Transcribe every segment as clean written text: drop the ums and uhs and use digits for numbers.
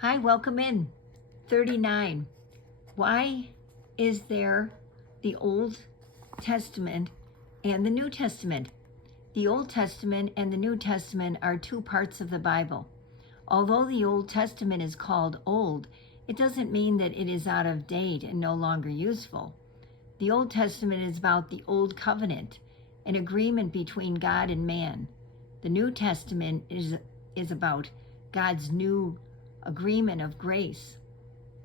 Hi, welcome in. 39. Why is there the Old Testament and the New Testament? The Old Testament and the New Testament are two parts of the Bible. Although the Old Testament is called old, it doesn't mean that it is out of date and no longer useful. The Old Testament is about the Old Covenant, an agreement between God and man. The New Testament is about God's new agreement of grace.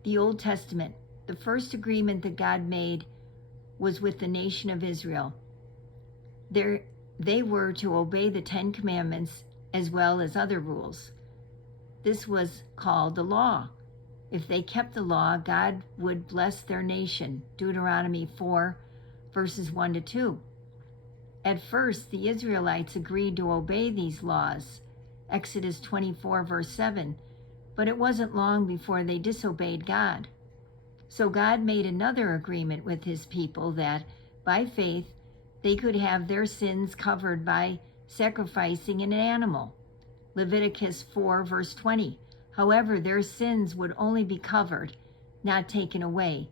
The Old Testament, the first agreement that God made was with the nation of Israel. They were to obey the Ten Commandments as well as other rules. This was called the law. If they kept the law, God would bless their nation. Deuteronomy 4, verses 1 to 2. At first, the Israelites agreed to obey these laws. Exodus 24, verse 7. But it wasn't long before they disobeyed God. So God made another agreement with his people that, by faith, they could have their sins covered by sacrificing an animal. Leviticus 4, verse 20. However, their sins would only be covered, not taken away.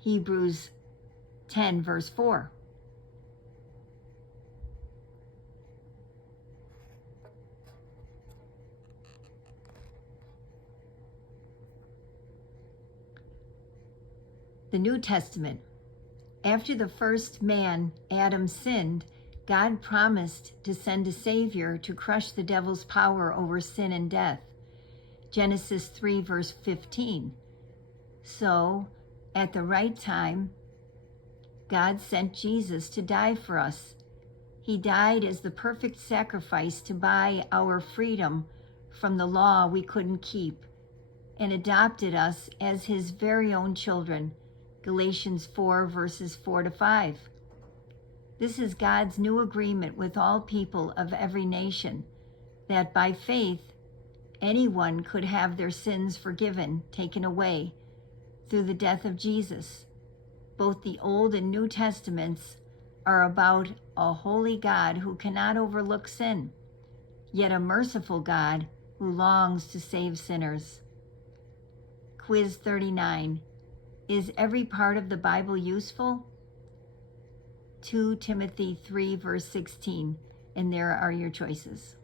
Hebrews 10, verse 4. The New Testament. After the first man, Adam, sinned, God promised to send a Savior to crush the devil's power over sin and death. Genesis 3, verse 15. So, at the right time, God sent Jesus to die for us. He died as the perfect sacrifice to buy our freedom from the law we couldn't keep and adopted us as his very own children. Galatians 4, verses 4 to 5. This is God's new agreement with all people of every nation, that by faith, anyone could have their sins forgiven, taken away, through the death of Jesus. Both the Old and New Testaments are about a holy God who cannot overlook sin, yet a merciful God who longs to save sinners. Quiz 39. Is every part of the Bible useful? 2 Timothy 3, verse 16, and there are your choices.